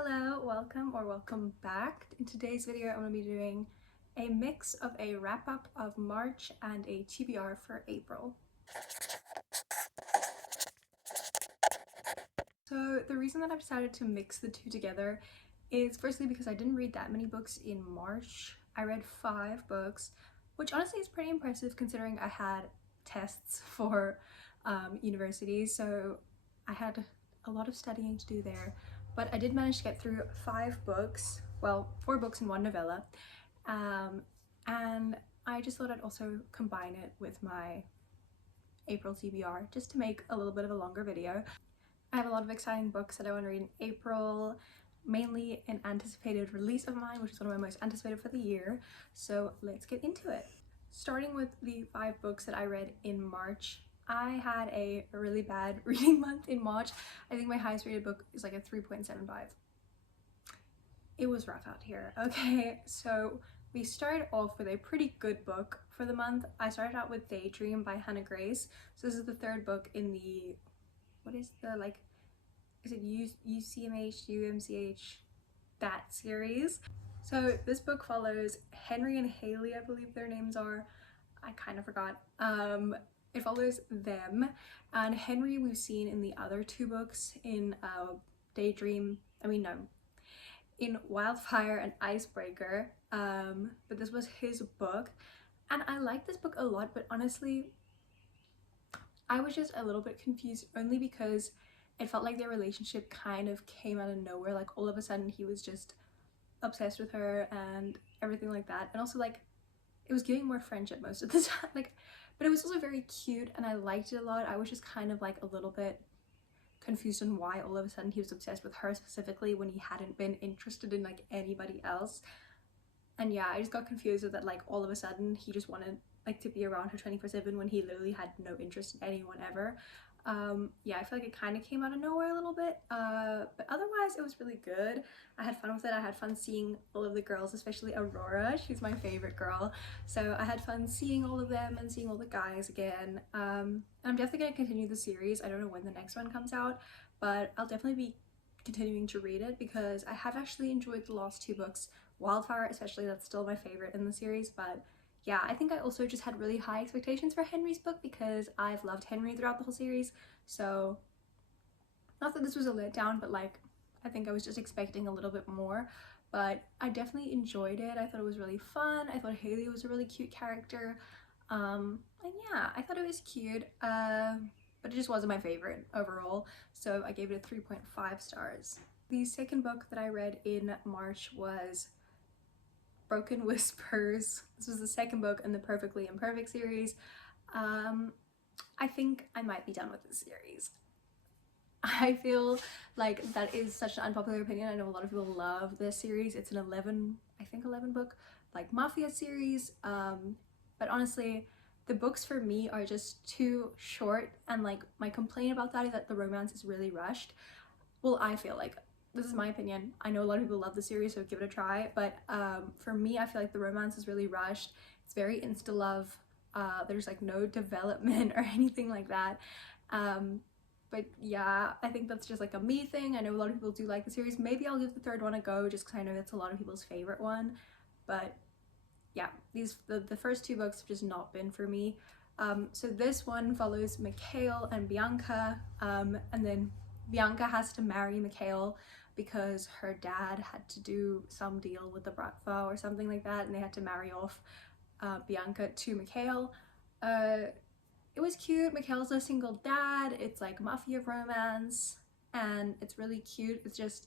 Hello, welcome back. In today's video, I'm going to be doing a mix of a wrap-up of March and a TBR for April. So the reason that I've decided to mix the two together is firstly because I didn't read that many books in March. I read 5 books, which honestly is pretty impressive considering I had tests for university, so I had a lot of studying to do there. But I did manage to get through 5 books, well, 4 books and 1 novella, and I just thought I'd also combine it with my April TBR just to make a little bit of a longer video. I have a lot of exciting books that I want to read in April, mainly an anticipated release of mine, which is one of my most anticipated for the year, so let's get into it. Starting with the 5 books that I read in March, I had a really bad reading month in March. I think my highest rated book is like a 3.75. It was rough out here. Okay, so we started off with a pretty good book for the month. I started out with Daydream by Hannah Grace. So this is the 3rd book in the, what is the, like, is it 𝓀𝓭𝓪𝓬𝓴, that series. So this book follows Henry and Haley, I believe their names are. I kind of forgot. It follows them, and Henry we've seen in the other 2 books in in Wildfire and Icebreaker, but this was his book, and I like this book a lot, but honestly I was just a little bit confused only because it felt like their relationship kind of came out of nowhere. Like all of a sudden he was just obsessed with her and everything like that, and also like it was giving more friendship most of the time, like, but it was also very cute and I liked it a lot. I was just kind of like a little bit confused on why all of a sudden he was obsessed with her specifically when he hadn't been interested in like anybody else. And yeah, I just got confused with that, like all of a sudden he just wanted like to be around her 24/7 when he literally had no interest in anyone ever. Yeah, I feel like it kind of came out of nowhere a little bit, but otherwise it was really good. I had fun with it. I had fun seeing all of the girls, especially Aurora. She's my favorite girl, so I had fun seeing all of them and seeing all the guys again. I'm definitely going to continue the series. I don't know when the next one comes out, but I'll definitely be continuing to read it because I have actually enjoyed the last 2 books. Wildfire especially, that's still my favorite in the series, but yeah, I think I also just had really high expectations for Henry's book because I've loved Henry throughout the whole series. So not that this was a letdown, but like I think I was just expecting a little bit more, but I definitely enjoyed it. I thought it was really fun. I thought Haley was a really cute character, and yeah, I thought it was cute, but it just wasn't my favorite overall, so I gave it a 3.5 stars. The second book that I read in March was Broken Whispers. This was the 2nd book in the Perfectly Imperfect series. I think I might be done with this series. I feel like that is such an unpopular opinion. I know a lot of people love this series. It's an 11 book like mafia series, but honestly the books for me are just too short, and like my complaint about that is that the romance is really rushed. Well, I feel like, this is my opinion. I know a lot of people love the series, so give it a try, but for me I feel like the romance is really rushed. It's very insta love. There's like no development or anything like that, but yeah, I think that's just like a me thing. I know a lot of people do like the series. Maybe I'll give the 3rd one a go just because I know that's a lot of people's favorite one, but yeah, the first 2 books have just not been for me. So this one follows Mikhail and Bianca, and then Bianca has to marry Mikhail because her dad had to do some deal with the Bratva or something like that, and they had to marry off Bianca to Mikhail. It was cute. Mikhail's a single dad. It's like mafia romance and it's really cute. It's just,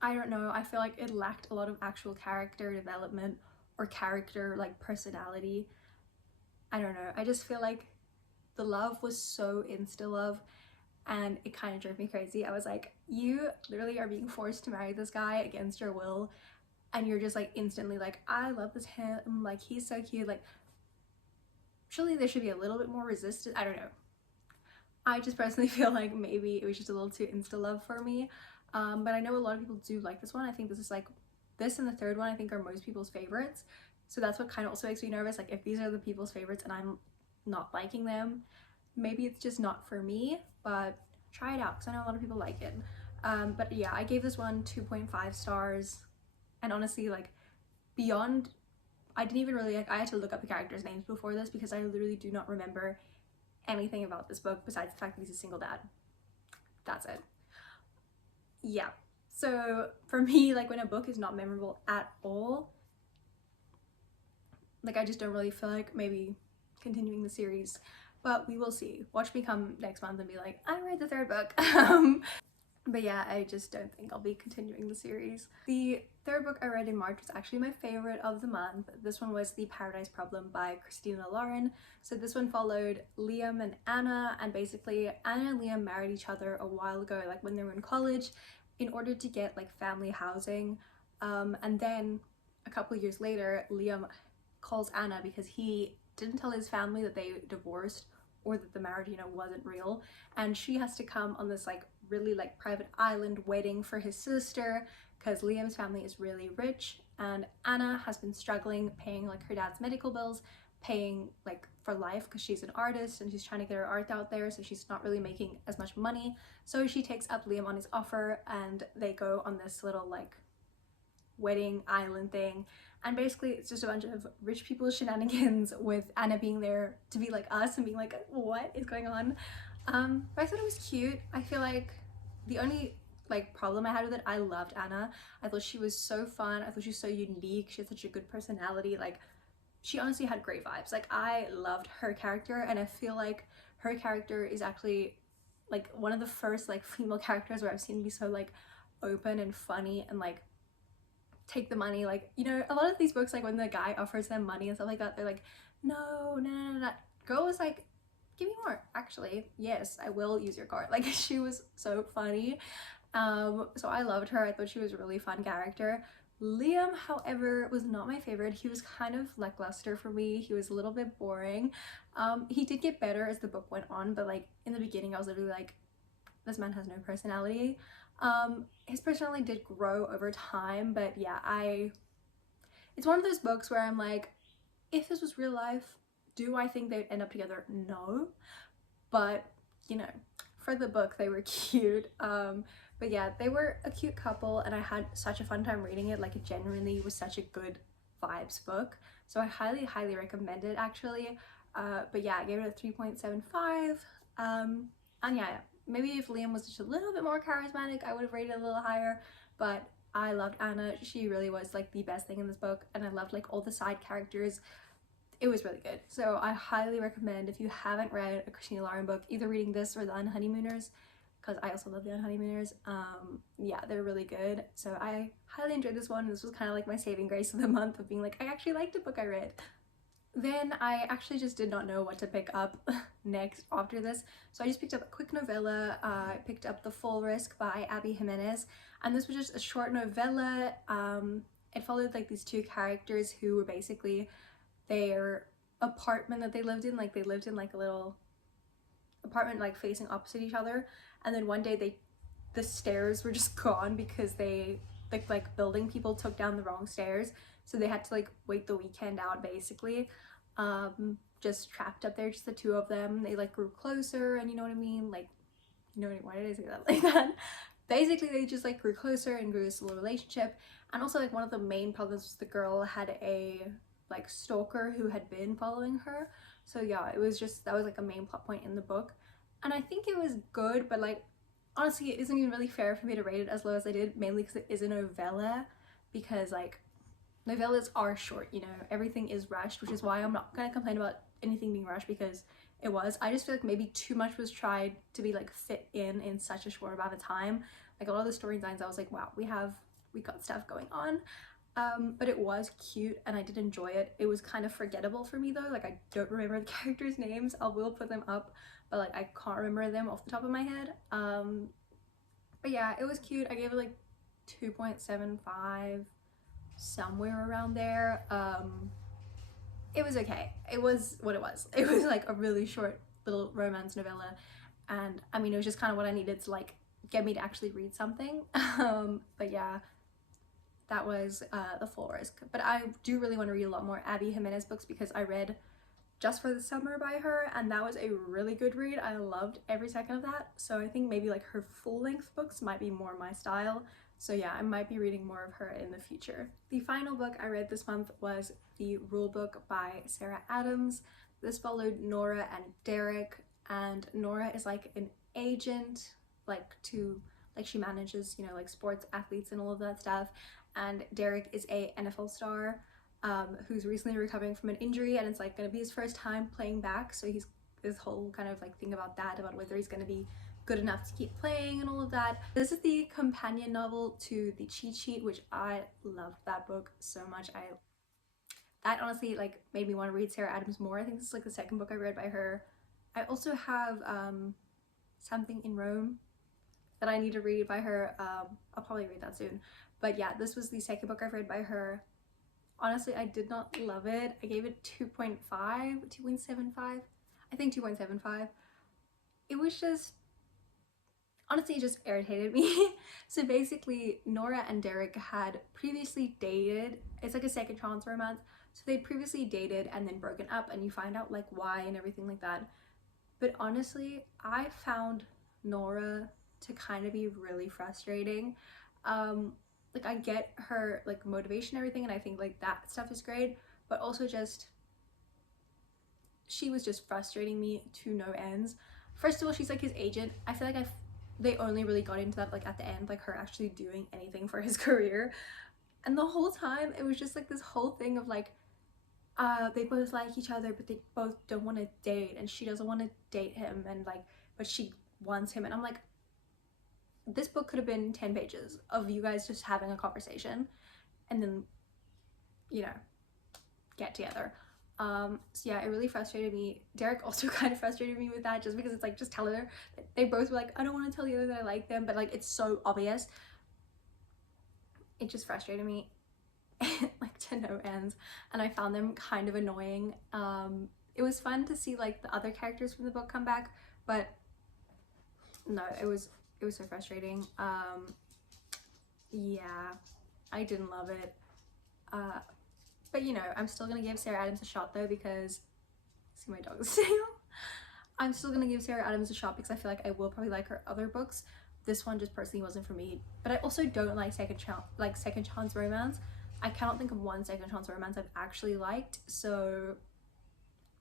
I don't know, I feel like it lacked a lot of actual character development or character like personality. I don't know, I just feel like the love was so insta love and it kind of drove me crazy. I was like, you literally are being forced to marry this guy against your will, and you're just like instantly like, I love this him, like he's so cute. Like surely there should be a little bit more resistance. I don't know, I just personally feel like maybe it was just a little too insta love for me, but I know a lot of people do like this one. I think this is like, this and the 3rd one I think are most people's favorites, so that's what kind of also makes me nervous. Like if these are the people's favorites and I'm not liking them, maybe it's just not for me, but try it out because I know a lot of people like it. But yeah, I gave this one 2.5 stars, and honestly, like, beyond, I didn't even really, like, I had to look up the characters' names before this because I literally do not remember anything about this book besides the fact that he's a single dad. That's it. Yeah, so for me, like, when a book is not memorable at all, like, I just don't really feel like maybe continuing the series, but we will see. Watch me come next month and be like, I read the third book. But yeah, I just don't think I'll be continuing the series. The third book I read in March was actually my favorite of the month. This one was The Paradise Problem by Christina Lauren. So this one followed Liam and Anna, and basically Anna and Liam married each other a while ago, like when they were in college, in order to get like family housing. And then a couple of years later, Liam calls Anna because he didn't tell his family that they divorced or that the marriage, you know, wasn't real, and she has to come on this like really like private island wedding for his sister because Liam's family is really rich, and Anna has been struggling paying like her dad's medical bills, paying like for life because she's an artist and she's trying to get her art out there, so she's not really making as much money. So she takes up Liam on his offer and they go on this little like wedding island thing, and basically it's just a bunch of rich people shenanigans with Anna being there to be like us and being like, what is going on? But I thought it was cute. I feel like the only like problem I had with it, I loved Anna. I thought she was so fun. I thought she was so unique. She had such a good personality. Like, she honestly had great vibes. Like, I loved her character, and I feel like her character is actually like one of the first like female characters where I've seen be so like open and funny and like take the money. Like, you know, a lot of these books, like when the guy offers them money and stuff like that, they're like, no. Girl was like, give me more. Actually, yes, I will use your card. Like, she was so funny. So I loved her. I thought she was a really fun character. Liam, however, was not my favorite. He was kind of lackluster for me. He was a little bit boring. He did get better as the book went on, but like in the beginning I was literally like, this man has no personality. His personality did grow over time, but yeah, it's one of those books where I'm like, if this was real life, do I think they'd end up together? No, but you know, for the book they were cute. But yeah, they were a cute couple and I had such a fun time reading it. Like, it genuinely was such a good vibes book, so I highly recommend it actually. But yeah, I gave it a 3.75. And yeah, maybe if Liam was just a little bit more charismatic, I would have rated it a little higher, but I loved Anna. She really was like the best thing in this book, and I loved like all the side characters. It was really good. So I highly recommend, if you haven't read a Christina Lauren book, either reading this or The Unhoneymooners, because I also love The Unhoneymooners. Yeah, they're really good. So I highly enjoyed this one. This was kind of like my saving grace of the month of being like, I actually liked a book I read. Then I actually just did not know what to pick up next after this, so I just picked up a quick novella. I picked up The Full Risk by Abby Jimenez, and this was just a short novella. It followed like these two characters who were basically, their apartment that they lived in, like they lived in like a little apartment like facing opposite each other, and then one day the stairs were just gone because they like building people took down the wrong stairs, so they had to like wait the weekend out basically. Just trapped up there, just the two of them. They like grew closer, and you know what I mean, like, you know, why did I say that like that? Basically they just like grew closer and grew this little relationship. And also, like, one of the main problems was the girl had a like stalker who had been following her. So yeah, it was just, that was like a main plot point in the book, and I think it was good, but like honestly it isn't even really fair for me to rate it as low as I did, mainly because it is a novella, because like novellas are short, you know, everything is rushed, which is why I'm not gonna complain about anything being rushed, because it was. I just feel like maybe too much was tried to be like fit in such a short amount of time. Like, a lot of the storylines I was like, wow, we got stuff going on. But it was cute and I did enjoy it. It was kind of forgettable for me though, like I don't remember the characters' names. I will put them up, but like I can't remember them off the top of my head. But yeah, it was cute. I gave it like 2.75, somewhere around there. It was okay. It was what it was. It was like a really short little romance novella, and I mean, it was just kind of what I needed to like get me to actually read something. But yeah, that was The Full Risk. But I do really want to read a lot more Abby Jimenez books, because I read Just for the Summer by her, and that was a really good read. I loved every second of that. So I think maybe like her full-length books might be more my style. So yeah, I might be reading more of her in the future. The final book I read this month was The Rule Book by Sarah Adams. This followed Nora and Derek, and Nora is like an agent, she manages, you know, like sports athletes and all of that stuff, and Derek is a NFL star who's recently recovering from an injury, and it's like gonna be his first time playing back, so he's this whole kind of like thing about that, about whether he's gonna be good enough to keep playing and all of that. This is the companion novel to The Cheat Sheet, which I loved that book so much. That honestly like made me want to read Sarah Adams more. I think this is like the second book I read by her. I also have Something in Rome that I need to read by her. I'll probably read that soon. But yeah, this was the second book I've read by her. Honestly, I did not love it. I gave it 2.5, 2.75. I think 2.75. It was just, honestly, it just irritated me. So basically, Nora and Derek had previously dated. It's like a second chance romance. So they'd previously dated and then broken up, and you find out like why and everything like that. But honestly, I found Nora to kind of be really frustrating. Like I get her like motivation and everything, and I think like that stuff is great, but also just she was just frustrating me to no ends. First of all, she's like his agent. I feel like they only really got into that like at the end, like her actually doing anything for his career, and the whole time it was just like this whole thing of like they both like each other, but they both don't want to date, and she doesn't want to date him, and like but she wants him, and I'm like, this book could have been 10 pages of you guys just having a conversation and then, you know, get together. So yeah, it really frustrated me. Derek also kind of frustrated me with that, just because it's like, just tell her. They both were like, I don't want to tell the other that I like them, but like it's so obvious. It just frustrated me like to no ends, and I found them kind of annoying. It was fun to see like the other characters from the book come back, but no, it was so frustrating. Yeah, I didn't love it. But you know, I'm still gonna give Sarah Adams a shot though, because see my dog's tail. I'm still gonna give Sarah Adams a shot because I feel like I will probably like her other books. This one just personally wasn't for me. But I also don't like second chance romance. I cannot think of one second chance romance I've actually liked, so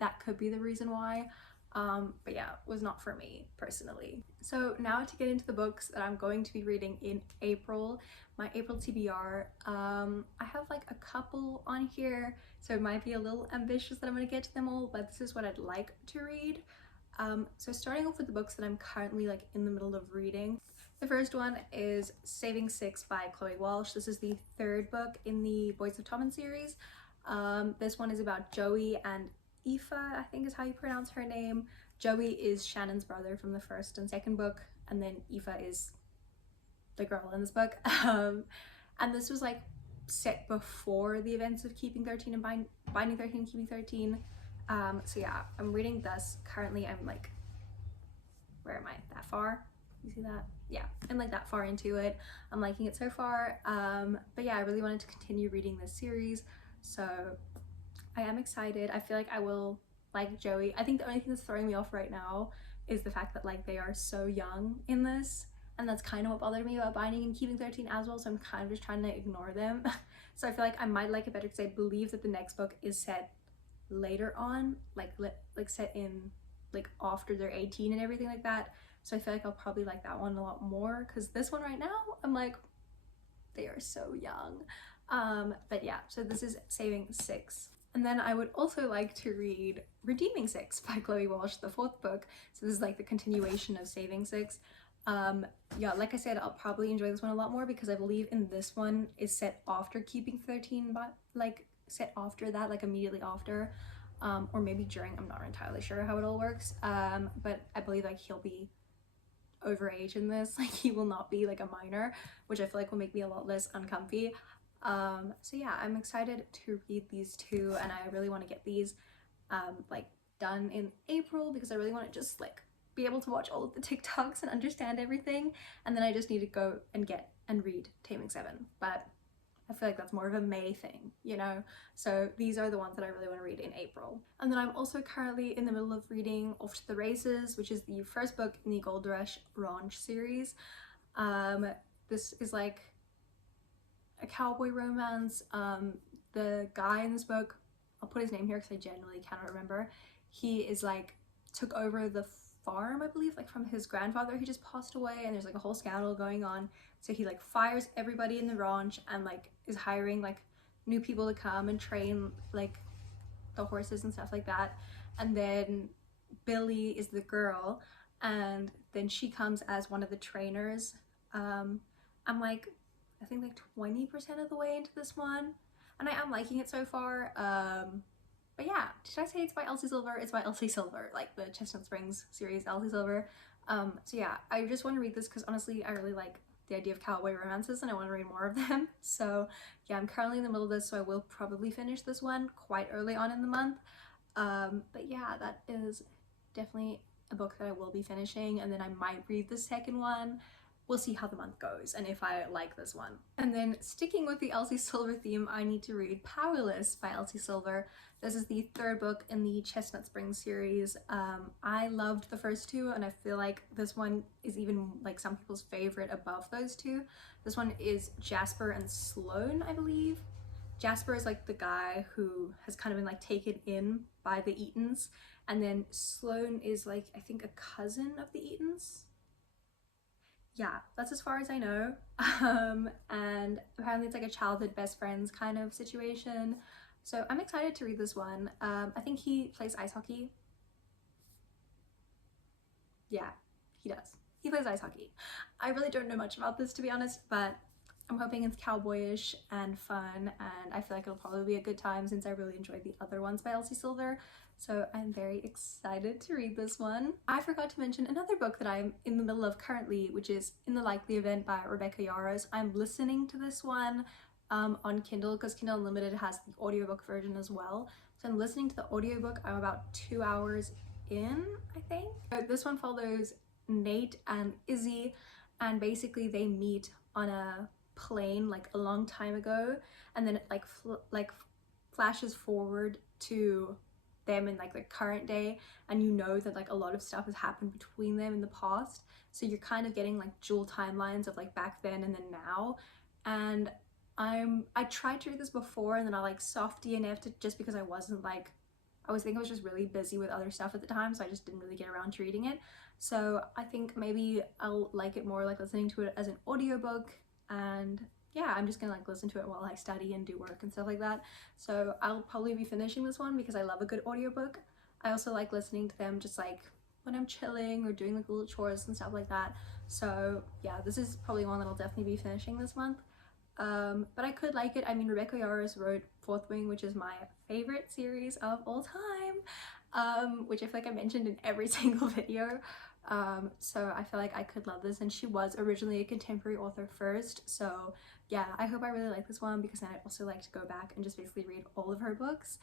that could be the reason why. But yeah, it was not for me personally. So now to get into the books that I'm going to be reading in April, my April TBR. I have like a couple on here, so it might be a little ambitious that I'm gonna get to them all, but this is what I'd like to read. So starting off with the books that I'm currently like in the middle of reading. The first one is Saving Six by Chloe Walsh. This is the third book in the Boys of Tommen series. This one is about Joey and Aoife, I think is how you pronounce her name. Joey is Shannon's brother from the first and second book, and then Aoife is the girl in this book. And this was like set before the events of Keeping 13 and Binding 13 and Keeping 13. So yeah, I'm reading this currently. I'm like, where am I? That far? You see that? Yeah, I'm like that far into it. I'm liking it so far. But yeah, I really wanted to continue reading this series, so I am excited. I feel like I will like Joey. I think the only thing that's throwing me off right now is the fact that like they are so young in this, and that's kind of what bothered me about Binding and Keeping 13 as well, so I'm kind of just trying to ignore them. So I feel like I might like it better because I believe that the next book is set later on, like set in like after they're 18 and everything like that. So I feel like I'll probably like that one a lot more, because this one right now I'm like, they are so young. But yeah, so this is Saving Six. And then I would also like to read Redeeming Six by Chloe Walsh, the fourth book. So this is like the continuation of Saving Six. Yeah, like I said, I'll probably enjoy this one a lot more because I believe in this one is set after Keeping 13, but like set after that, like immediately after, or maybe during. I'm not entirely sure how it all works. But I believe like he'll be overage in this, like he will not be like a minor, which I feel like will make me a lot less uncomfy. So yeah, I'm excited to read these two, and I really want to get these like done in April because I really want to just like be able to watch all of the TikToks and understand everything, and then I just need to go and get and read Taming 7. But I feel like that's more of a May thing, you know? So these are the ones that I really want to read in April. And then I'm also currently in the middle of reading Off to the Races, which is the first book in the 𝓀𝓪𝓬𝓵 series. This is like a cowboy romance. The guy in this book, I'll put his name here because I genuinely cannot remember. He is like took over the farm, I believe, like from his grandfather who just passed away, and there's like a whole scandal going on. So he like fires everybody in the ranch and like is hiring like new people to come and train like the horses and stuff like that. And then Billy is the girl, and then she comes as one of the trainers. I'm like, I think like 20% of the way into this one, and I am liking it so far. But yeah, did I say it's by Elsie Silver? It's by Elsie Silver, like the Chestnut Springs series, Elsie Silver. So yeah, I just want to read this because honestly I really like the idea of cowboy romances and I want to read more of them. So yeah, I'm currently in the middle of this, so I will probably finish this one quite early on in the month. But yeah, that is definitely a book that I will be finishing, and then I might read the second one. We'll see how the month goes and if I like this one. And then sticking with the Elsie Silver theme, I need to read Powerless by Elsie Silver. This is the third book in the Chestnut Springs series. I loved the first two, and I feel like this one is even like some people's favorite above those two. This one is Jasper and Sloane, I believe. Jasper is like the guy who has kind of been like taken in by the Eatons, and then Sloane is like, I think, a cousin of the Eatons. Yeah, that's as far as I know. And apparently it's like a childhood best friends kind of situation. So I'm excited to read this one. I think he plays ice hockey. Yeah, he does. He plays ice hockey. I really don't know much about this, to be honest, but I'm hoping it's cowboyish and fun, and I feel like it'll probably be a good time since I really enjoyed the other ones by Elsie Silver. So I'm very excited to read this one. I forgot to mention another book that I'm in the middle of currently, which is In the Likely Event by Rebecca Yarros. I'm listening to this one on Kindle because Kindle Unlimited has the audiobook version as well. So I'm listening to the audiobook. I'm about 2 hours in, I think. This one follows Nate and Izzy, and basically they meet on a plane like a long time ago, and then it like flashes forward to them in like the current day, and you know that like a lot of stuff has happened between them in the past, so you're kind of getting like dual timelines of like back then and then now. And I tried to read this before, and then I like soft DNF'd it just because I wasn't like, I was just really busy with other stuff at the time, so I just didn't really get around to reading it. So I think maybe I'll like it more like listening to it as an audiobook, and yeah, I'm just gonna like listen to it while I study and do work and stuff like that. So I'll probably be finishing this one because I love a good audiobook. I also like listening to them just like when I'm chilling or doing like little chores and stuff like that. So yeah, this is probably one that I'll definitely be finishing this month. But I could like it. I mean, Rebecca Yarros wrote Fourth Wing, which is my favorite series of all time, which I feel like I mentioned in every single video. So I feel like I could love this, and she was originally a contemporary author first, so yeah, I hope I really like this one because then I'd also like to go back and just basically read all of her books,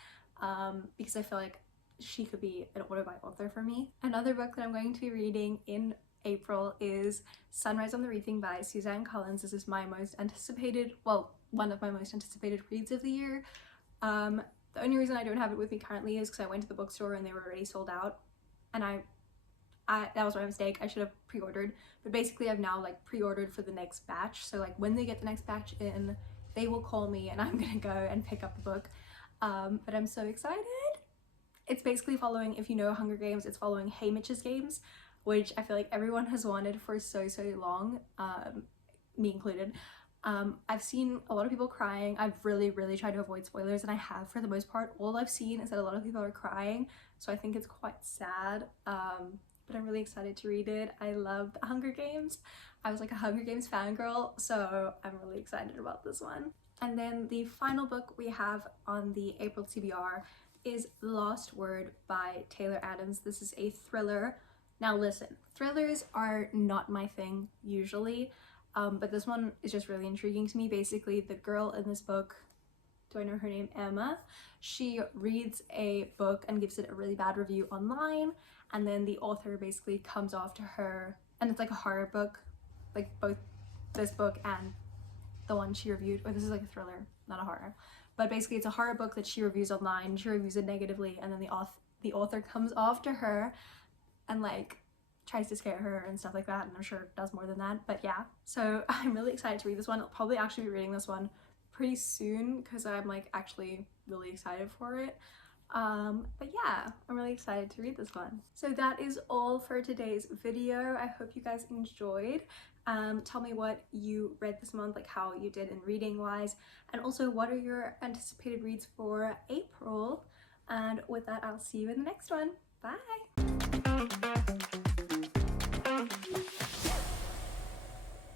because I feel like she could be an author for me. Another book that I'm going to be reading in April is Sunrise on the Reaping by Suzanne Collins. This is my most anticipated, well, one of my most anticipated reads of the year. The only reason I don't have it with me currently is because I went to the bookstore and they were already sold out, and that was my mistake. I should have pre-ordered, but basically I've now like pre-ordered for the next batch, so like when they get the next batch in, they will call me and I'm gonna go and pick up the book. But I'm so excited. It's basically following, if you know Hunger Games, it's following Haymitch's Games, which I feel like everyone has wanted for so long, me included. I've seen a lot of people crying. I've really tried to avoid spoilers, and I have for the most part. All I've seen is that a lot of people are crying, so I think it's quite sad. But I'm really excited to read it. I love the Hunger Games. I was like a Hunger Games fangirl, so I'm really excited about this one. And then the final book we have on the April TBR is The Lost Word by Taylor Adams. This is a thriller. Now listen, thrillers are not my thing usually, but this one is just really intriguing to me. Basically, the girl in this book, do I know her name? Emma. She reads a book and gives it a really bad review online, and then the author basically comes after her, and it's like a horror book, like both this book and the one she reviewed, or this is like a thriller, not a horror, but basically it's a horror book that she reviews online. She reviews it negatively, and then the author comes after her and like tries to scare her and stuff like that, and I'm sure it does more than that. But yeah, so I'm really excited to read this one. I'll probably actually be reading this one pretty soon because I'm like actually really excited for it. But yeah, I'm really excited to read this one. So that is all for today's video. I hope you guys enjoyed. Tell me what you read this month, like how you did in reading wise, and also what are your anticipated reads for April. And with that, I'll see you in the next one. Bye!